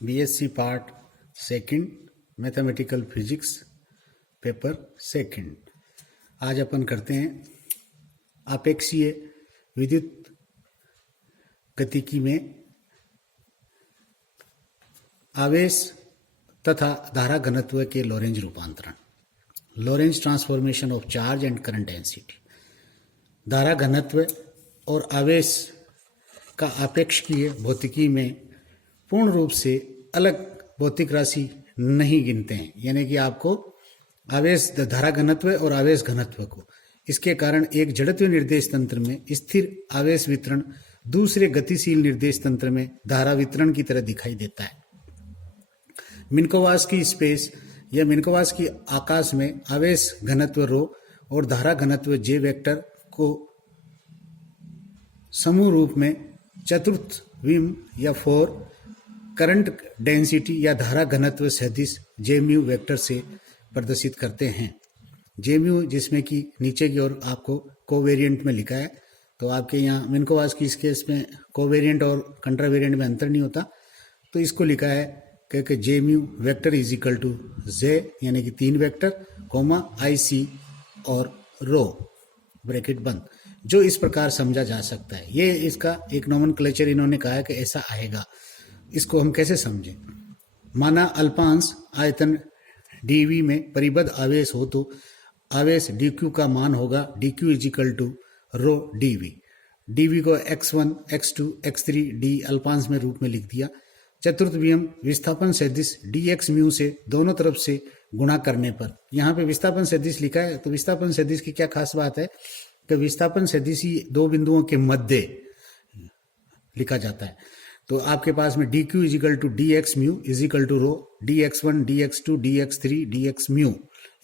BSc part second mathematical physics paper second. आज अपन करते हैं आपेक्षीय विद्युत गतिकी में आवेश तथा धारा घनत्व के लोरेंज रूपांतरण, Lorentz transformation of charge and current density. धारा घनत्व और आवेश का आपेक्षीय भौतिकी में पूर्ण रूप से अलग भौतिक राशि नहीं गिनते हैं, यानी कि आपको आवेश धारा घनत्व और आवेश घनत्व को, इसके कारण एक जड़त्व निर्देश तंत्र में स्थिर आवेश वितरण दूसरे गतिशील निर्देश तंत्र में धारा वितरण की तरह दिखाई देता है। मिन्कोवास्की स्पेस या मिन्कोवास्की आकाश में आवेश घनत्व रो और धारा घनत्व जे वेक्टर को समूह रूप में चतुर्थ विम या फोर करंट डेंसिटी या धारा घनत्व सदिश जे म्यू वेक्टर से प्रदर्शित करते हैं। जे म्यू जिसमें कि नीचे की ओर आपको कोवेरिएंट में लिखा है, तो आपके यहाँ मिन्कोवास्की इस केस में कोवेरिएंट और कंट्रावेरिएंट में अंतर नहीं होता, तो इसको लिखा है कि J mu vector is equal to J यानी कि 3 वेक्टर कोमा आई सी और रो ब्रैकेट बंद, जो इस प्रकार समझा जा सकता है। ये इसका एक नोमेनक्लेचर इन्होंने कहा है कि ऐसा आएगा। इसको हम कैसे समझें? माना अल्पांश आयतन dv में परिबद्ध आवेश हो तो आवेश dq का मान होगा dq is equal to rho dv। dv को x1, x2, x3 d अल्पांश में रूप में लिख दिया। चतुर्थ वियम विस्थापन सदिश dx म्यू से दोनों तरफ से गुणा करने पर, यहाँ पे विस्थापन सदिश लिखा है, तो विस्थापन सदिश की क्या खास बात है कि विस्थापन सदिश ही दो बिंदुओं के मध्य लिखा जाता है। तो आपके पास में dq is equal to dx mu is equal to rho dx1, dx2, dx3, dx mu,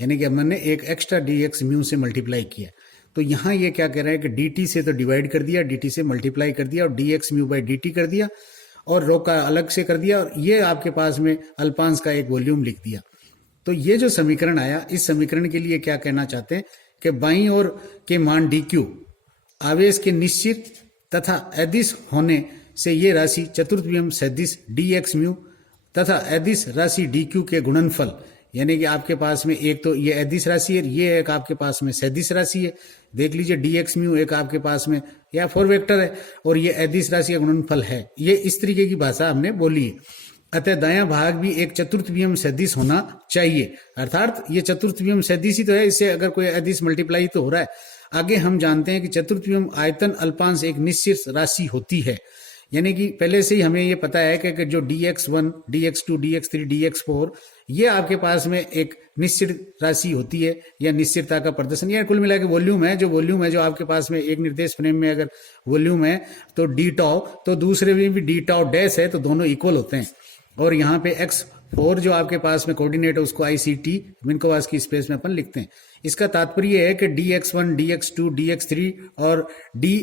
यानी कि हमने एक एक्स्ट्रा dx म्यू से मल्टीप्लाई किया। तो यहाँ ये क्या कह रहा है कि dt से तो डिवाइड कर दिया, dt से मल्टीप्लाई कर दिया और dx म्यू बाई dt कर दिया और रो का अलग से कर दिया, और ये आपके पास में अल्पांश का एक वॉल्यूम लिख दिया। तो ये जो समीकरण आया, इस समीकरण के लिए क्या कहना चाहते हैं कि बाईं ओर के मान dq आवेश के निश्चित तथा अदिश होने से ये राशि चतुर्थ वियम सदिश dx म्यू तथा अदिश राशि dq के गुणनफल, यानी कि आपके पास में एक तो ये अदिश राशि है, ये एक आपके पास में सदिश राशि है। देख लीजिए dx म्यू एक आपके पास में या 4 वेक्टर है और ये अदिश राशि का गुणनफल है। ये इस तरीके की भाषा हमने बोली है। अतः दायां भाग भी एक चतुर्थ वियम सदिश होना चाहिए, अर्थात ये चतुर्थ वियम सदिश ही तो है, इससे अगर कोई अदिश मल्टीप्लाई तो हो रहा है। आगे हम जानते हैं कि चतुर्थ वियम आयतन अल्पांश एक निश्चित राशि होती है, यानी कि पहले से ही हमें ये पता है कि जो dx1, dx2, dx3, dx4 ये आपके पास में एक निश्चित राशि होती है या निश्चितता का प्रदर्शन, या कुल मिला के वॉल्यूम है। जो वॉल्यूम है जो आपके पास में एक निर्देश फ्रेम में अगर वॉल्यूम है तो डी टाउ, तो दूसरे में भी डी टाउ डैश है, तो दोनों इक्वल होते हैं। और यहाँ पे x4 जो आपके पास में कोऑर्डिनेट है उसको ICT मिन्कोवास्की स्पेस में अपन लिखते हैं। इसका तात्पर्य है कि dx1, dx2, dx3 और d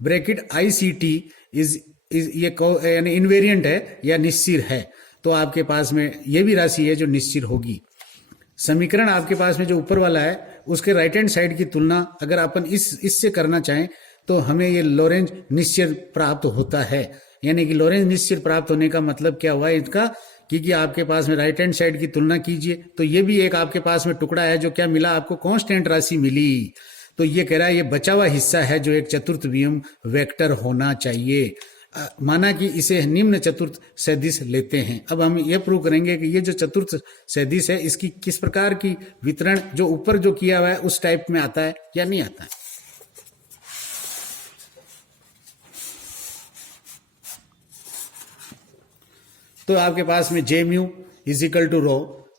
ब्रैकेट ICT इज ये यानी इनवेरिएंट है या निश्चित है, तो आपके पास में ये भी राशि है जो निश्चित होगी। समीकरण आपके पास में जो ऊपर वाला है उसके राइट हैंड साइड की तुलना अगर अपन इससे करना चाहें तो हमें ये लोरेंज निश्चित प्राप्त होता है। यानी कि लोरेंज निश्चित प्राप्त होने का मतलब क्या हुआ इसका, क्योंकि आपके पास में राइट हैंड साइड की तुलना कीजिए तो ये भी एक आपके पास में टुकड़ा है जो क्या मिला आपको, कांस्टेंट राशि मिली। तो ये कह रहा है ये बचा हुआ हिस्सा है जो एक चतुर्थ वियम वेक्टर होना चाहिए। माना कि इसे निम्न चतुर्थ सदिश लेते हैं। अब हम ये प्रूव करेंगे कि ये जो चतुर्थ सदिश है इसकी किस प्रकार की वितरण जो ऊपर जो किया हुआ है उस टाइप में आता है या नहीं आता है। तो आपके पास में J mu is equal to rho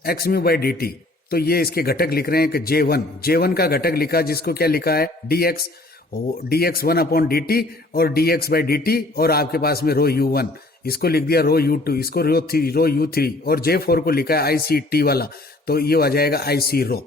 x mu by d t, तो ये इसके घटक लिख रहे हैं कि J1 का घटक लिखा, जिसको क्या लिखा है dx1 अपॉन dt और dx बाई dt, और आपके पास में रो u1 इसको लिख दिया रो u2, इसको रो u3 और J4 को लिखा है ICT वाला, तो ये आ जाएगा IC रो।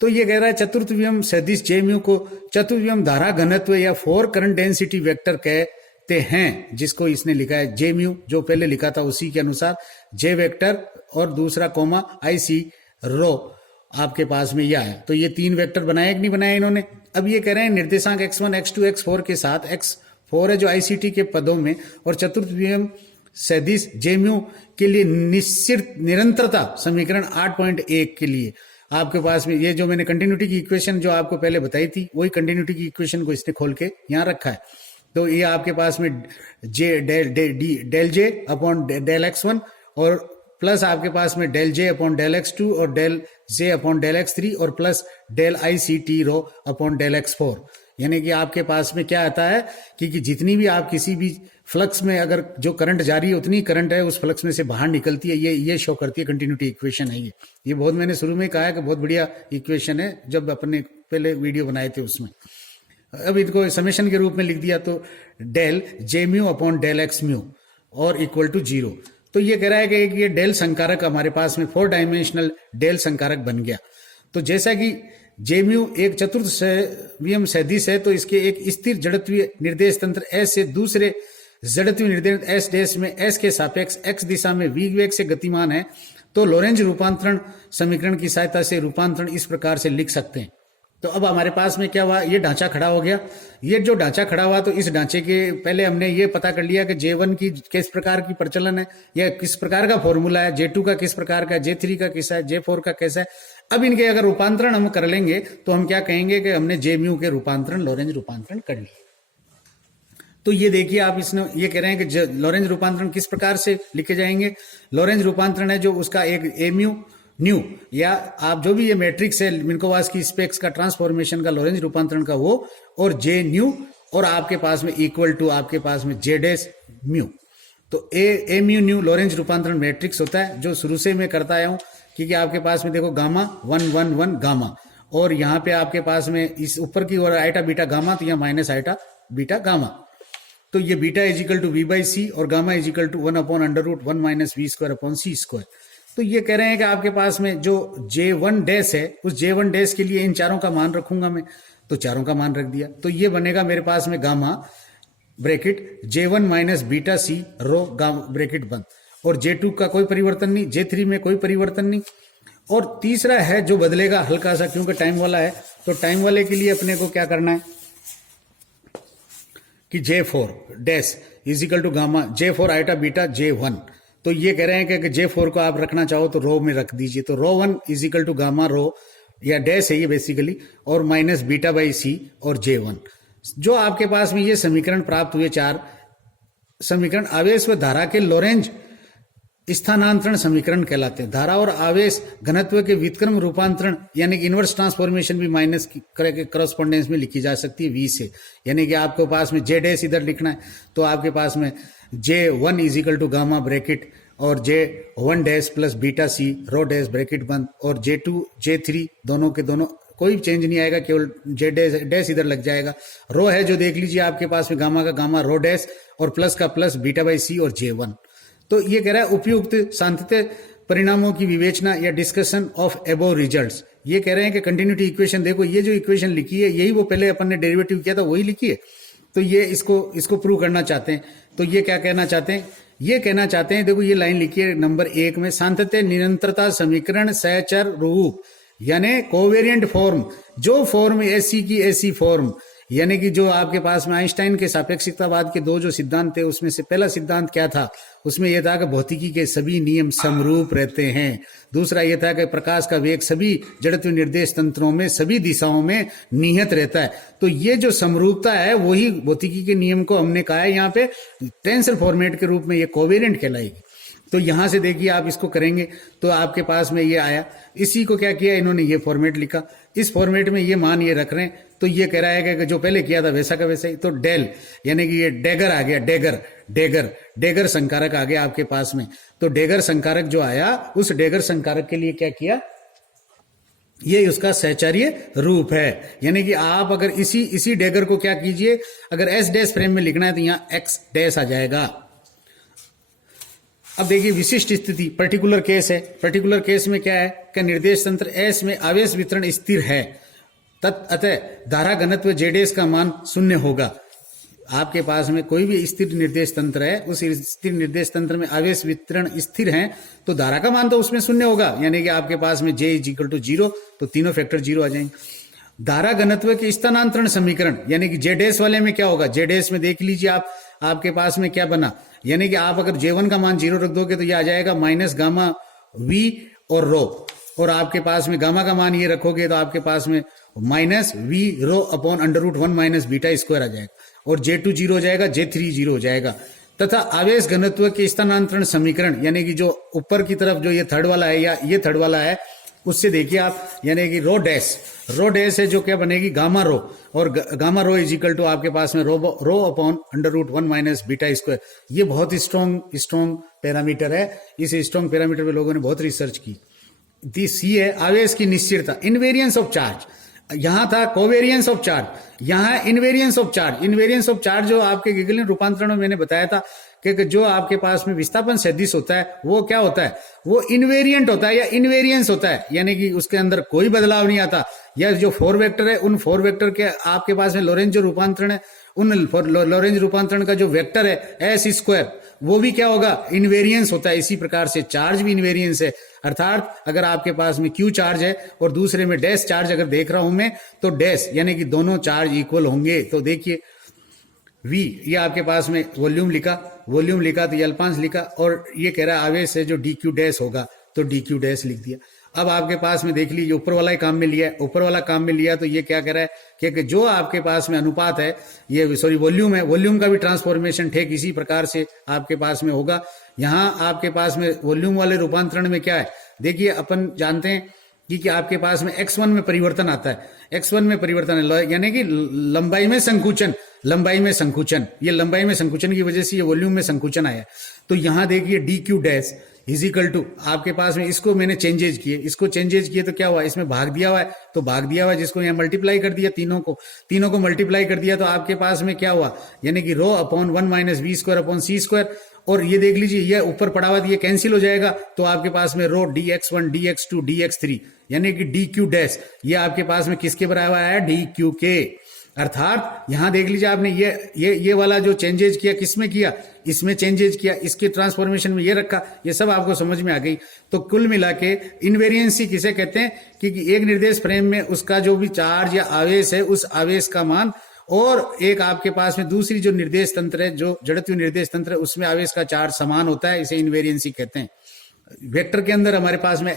तो ये कह रहा है चतुर्थ वियम सदिश J म्यू को चतुर्थ वियम धारा घनत्व या 4 करंट डेंसिटी वेक्टर कहते हैं, जिसको इसने लिखा है J म्यू, जो पहले लिखा था उसी के अनुसार J वेक्टर और दूसरा कोमा IC रो आपके पास में यह है। तो ये 3 वेक्टर बनाए कि नहीं बनाए इन्होंने। अब ये कह रहे हैं निर्देशांक x1, x2, x4 के साथ x4 है जो ICT के पदों में और चतुर्थ वियम सदिश जेम्यू के लिए निश्चित निरंतरता समीकरण 8.1 के लिए आपके पास में ये जो मैंने कंटिन्यूटी की इक्वेशन जो आपको पहले बताई थी, वही कंटिन्यूटी की इक्वेशन को इसने खोल के यहाँ रखा है। तो ये आपके पास में डेल जे अपॉन डेल x1 और प्लस आपके पास में डेल जे अपॉन डेल x2 और डेल जे अपॉन डेल x3 और plus del ICT rho upon del x4। यानी कि आपके पास में क्या आता है कि जितनी भी आप किसी भी फ्लक्स में अगर जो करंट जारी है उतनी करंट है उस फ्लक्स में से बाहर निकलती है, ये शो करती है कंटिन्यूटी इक्वेशन है। ये बहुत मैंने शुरू में कहा है कि बहुत बढ़िया इक्वेशन है, जब अपने पहले वीडियो बनाए थे उसमें। अब इनको समेशन के रूप में लिख दिया तो del J mu upon del x mu और इक्वल टू 0। तो ये कह रहा है कि ये डेल संकारक हमारे पास में 4 डायमेंशनल डेल संकारक बन गया। तो जैसा कि जे म्यू एक चतुर्विम सदिश है, तो इसके एक स्थिर जड़त्वीय निर्देश तंत्र एस से दूसरे जड़त्वीय निर्देश एस डैश में एस के सापेक्ष एक्स दिशा में v वेग से गतिमान है। तो लोरेंज रूपांतरण समीकरण की सहायता से रूपांतरण इस प्रकार से लिख सकते हैं। तो अब हमारे पास में क्या हुआ, ये ढांचा खड़ा हो गया। ये जो ढांचा खड़ा हुआ तो इस ढांचे के पहले हमने ये पता कर लिया कि J1 की किस प्रकार की प्रचलन है या किस प्रकार का फॉर्मूला है, J2 का किस प्रकार का, J3 का कैसा है, J4 का कैसा है। अब इनके अगर रूपांतरण हम कर लेंगे तो हम क्या कहेंगे कि हमने जे म्यू के रूपांतरण लोरेंज रूपांतरण कर लिया। तो ये देखिए आप इसने ये कह रहे हैं कि लोरेंज रूपांतरण किस प्रकार से लिखे जाएंगे। लोरेंज रूपांतरण है जो उसका एक ए म्यू न्यू या आप जो भी ये मैट्रिक्स है मिन्कोवास्की स्पेक्स का ट्रांसफॉर्मेशन का लोरेंज रूपांतरण का वो, और जे न्यू और आपके पास में इक्वल टू आपके पास में जे डैश म्यू। तो ए म्यू न्यू लोरेंज रूपांतरण मैट्रिक्स होता है जो शुरू से मैं करता आया हूं, क्योंकि आपके पास में देखो गामा 1 1 1 गामा, और यहाँ पे आपके पास में इस ऊपर की ओर आइटा बीटा गामा, तो यहाँ माइनस आइटा बीटा गामा। तो ये बीटा इजिकल टू v/c और gamma is equal to 1 upon under root 1 minus v² upon c²। तो ये कह रहे हैं कि आपके पास में जो J1 डैश है उस J1 डैश के लिए इन चारों का मान रखूंगा मैं, तो चारों का मान रख दिया। तो ये बनेगा मेरे पास में gamma bracket J1 minus beta c rho gamma bracket बंद, और J2 का कोई परिवर्तन नहीं, J3 में कोई परिवर्तन नहीं। और तीसरा है जो बदलेगा हल्का सा, क्योंकि टाइम वाला है, तो टाइम वाले के लिए अपने को क्या करना है कि J4 dash is equal to gamma J4 eta beta J1। तो ये कह रहे हैं कि J4 को आप रखना चाहो तो रो में रख दीजिए, तो रो 1 इजिकल टू गामा रो या डैश है ये बेसिकली, और माइनस बीटा बाई सी और J1। जो आपके पास में ये समीकरण प्राप्त हुए 4 समीकरण आवेश व धारा के लोरेंज स्थानांतरण समीकरण कहलाते हैं। धारा और आवेश घनत्व के व्युत्क्रम रूपांतरण यानी कि इनवर्स ट्रांसफॉर्मेशन भी माइनस के करस्पॉन्डेंस में लिखी जा सकती है v से। यानी कि आपके पास में J डैश इधर लिखना है तो आपके पास में J1 is equal to gamma bracket और J1 dash plus beta c rho dash bracket बंद, और J2 J3 दोनों के दोनों कोई चेंज नहीं आएगा, केवल J डैश इधर लग जाएगा। रो है जो देख लीजिए आपके पास में गामा का गामा रो डैश और प्लस का प्लस बीटा बाई सी और J1। तो ये कह रहा है उपयुक्त सांतत्य परिणामों की विवेचना या डिस्कशन ऑफ एबोव रिजल्ट्स। ये कह रहे हैं कि कंटिन्यूटी इक्वेशन देखो, ये जो इक्वेशन लिखी है यही वो पहले अपन ने डेरिवेटिव किया था वही लिखी है। तो ये इसको प्रूव करना चाहते हैं। तो ये क्या कहना चाहते हैं, ये कहना चाहते हैं देखो ये लाइन लिखी है नंबर 1 में, सांतत्य निरंतरता समीकरण सहचर रूप यानी कोवेरिएंट फॉर्म, जो फॉर्म ऐसी की ऐसी फॉर्म, यानी कि जो आपके पास में आइंस्टाइन के सापेक्षिकतावाद के 2 जो सिद्धांत थे उसमें से पहला सिद्धांत क्या था, उसमें यह था कि भौतिकी के सभी नियम समरूप रहते हैं। दूसरा यह था कि प्रकाश का वेग सभी जड़त्व निर्देश तंत्रों में सभी दिशाओं में निहित रहता है। तो ये जो समरूपता है वही भौतिकी के नियम को हमने कहा है यहाँ पे टेंसर फॉर्मेट के रूप में ये कोवेरिएंट कहलाएगी। तो यहां से देखिए आप इसको करेंगे तो आपके पास में ये आया, इसी को क्या किया इन्होंने ये फॉर्मेट लिखा, इस फॉर्मेट में ये मान ये रख रहे हैं। तो ये कह रहा है कि जो पहले किया था वैसा का वैसा ही, तो डेल यानी कि ये डेगर आ गया, डेगर संकारक आ गया आपके पास में। तो डेगर संकारक जो आया उस डेगर संकारक के लिए क्या किया, ये उसका सहचर्य रूप है। यानी कि आप अगर इसी डेगर को क्या कीजिए, अगर एस डैश फ्रेम में लिखना है तो यहां एक्स डैश आ जाएगा। अब देखिए विशिष्ट स्थिति पर्टिकुलर केस है, पर्टिकुलर केस में क्या है कि निर्देश तंत्र एस में आवेश वितरण स्थिर है, अतः धारा घनत्व जेडेस का मान 0 होगा। आपके पास में कोई भी स्थिर निर्देश तंत्र है, उस स्थिर निर्देश तंत्र में आवेश वितरण स्थिर है तो धारा का मान तो उसमें 0 होगा। यानी कि आपके पास में J इज इक्वल टू 0, तो तीनों फैक्टर 0 आ जाएंगे। धारा घनत्व के स्थानांतरण समीकरण यानी कि J डैश वाले में क्या होगा, J डैश में देख लीजिए आप आपके पास में क्या बना, यानी कि आप अगर J1 का मान 0 रख दोगे तो ये आ जाएगा माइनस गामा V और रो, और आपके पास में गामा का मान ये रखोगे तो आपके पास में minus V rho upon under root 1 minus beta square आ जाएगा, और J2 0 हो जाएगा, J3 0 हो जाएगा। तथा आवेश घनत्व के स्थानांतरण समीकरण, यानी कि जो ऊपर की तरफ जो ये थर्ड वाला है या ये थर्ड वाला है, उससे देखिए आप, यानी कि रो डैश है जो क्या बनेगी गामा रो, और gamma rho is equal to आपके पास में rho upon under root 1 minus beta square. ये बहुत ही स्ट्रॉन्ग पैरामीटर है, इस स्ट्रॉन्ग पैरामीटर पे लोगों ने बहुत रिसर्च की। सी है आवेश की निश्चिरता, इनवेरियंस ऑफ चार्ज। यहां था कोवेरियंस ऑफ चार्ज, यहां है invariance of charge. Invariance of charge जो आपके गिगलिन रूपांतरण में मैंने बताया था कि जो आपके पास में विस्थापन सदिश होता है वो क्या होता है, वो इनवेरिएंट होता है या इनवेरियंस होता है, यानी कि उसके अंदर कोई बदलाव नहीं आता। या जो 4 वेक्टर है, उन 4 वेक्टर के आपके पास में लोरेंज जो रूपांतरण है, उन लोरेंज रूपांतरण का जो वेक्टर है एस स्क्वायर, वो भी क्या होगा, इनवेरियंस होता है। इसी प्रकार से चार्ज भी इनवेरियंस है, अर्थात अगर आपके पास में क्यू चार्ज है और दूसरे में डैश चार्ज अगर देख रहा हूं मैं, तो डैश यानी कि दोनों चार्ज इक्वल होंगे। तो देखिए V ये आपके पास में वॉल्यूम लिखा तो ये अल्पांश लिखा, और ये कह रहा है आवेश है जो dq डैश होगा, तो dq डैश लिख दिया। अब आपके पास में देख लीजिए ऊपर वाला ही काम में लिया है, ऊपर वाला काम में लिया तो ये क्या कह रहा है कि जो आपके पास में अनुपात है, ये वॉल्यूम है, वॉल्यूम का भी ट्रांसफॉर्मेशन ठीक इसी प्रकार से आपके पास में होगा। यहाँ आपके पास में वॉल्यूम वाले रूपांतरण में क्या है, देखिए अपन जानते हैं कि आपके पास में x1 में परिवर्तन आता है, x1 में परिवर्तन है, यानी कि लंबाई में संकुचन, ये लंबाई में संकुचन की वजह से ये वॉल्यूम में संकुचन आया। तो यहां देखिए dq dash is equal to आपके पास में, इसको मैंने चेंजेज किए तो क्या हुआ, इसमें भाग दिया हुआ है, जिसको यहाँ मल्टीप्लाई कर दिया, तीनों को मल्टीप्लाई कर दिया, तो आपके पास में क्या हुआ, यानी कि rho upon 1 minus V square upon C square. और ये देख लीजिए ये ऊपर पड़ा हुआ ये कैंसिल हो जाएगा, तो आपके पास में रो dx1 dx2 dx3 यानी कि dq डैश, ये आपके पास में किसके बराबर है, dq के। अर्थात यहां देख लीजिए आपने ये वाला जो चेंजेज किया, किसमें किया, इसमें चेंजेज किया, इसके ट्रांसफॉर्मेशन में ये रखा, ये सब आपको समझ में आ गई। तो कुल मिला के इनवेरियंसी किसे कहते हैं कि एक निर्देश फ्रेम में उसका जो भी चार्ज या आवेश है, उस आवेश का मान, और एक आपके पास में दूसरी जो निर्देश तंत्र है, जो जड़त्वीय निर्देश तंत्र है, उसमें आवेश का चार्ज समान होता है, इसे इनवेरियंसी कहते हैं। वेक्टर के अंदर हमारे पास में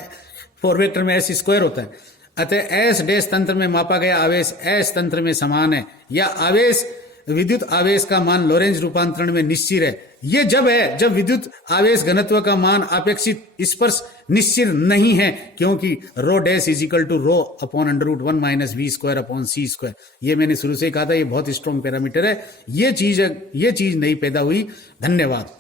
4 वेक्टर में एस स्क्वायर होता है, अतः एस डैश तंत्र में मापा गया आवेश एस तंत्र में समान है, या आवेश विद्युत आवेश का मान लोरेंज रूपांतरण में निश्चित है। ये जब है जब विद्युत आवेश घनत्व का मान अपेक्षित स्पर्श निश्चित नहीं है, क्योंकि rho dash is equal to rho upon under root 1 minus V square upon C square. ये मैंने शुरू से ही कहा था, ये बहुत स्ट्रॉन्ग पैरामीटर है, ये चीज नहीं पैदा हुई। धन्यवाद।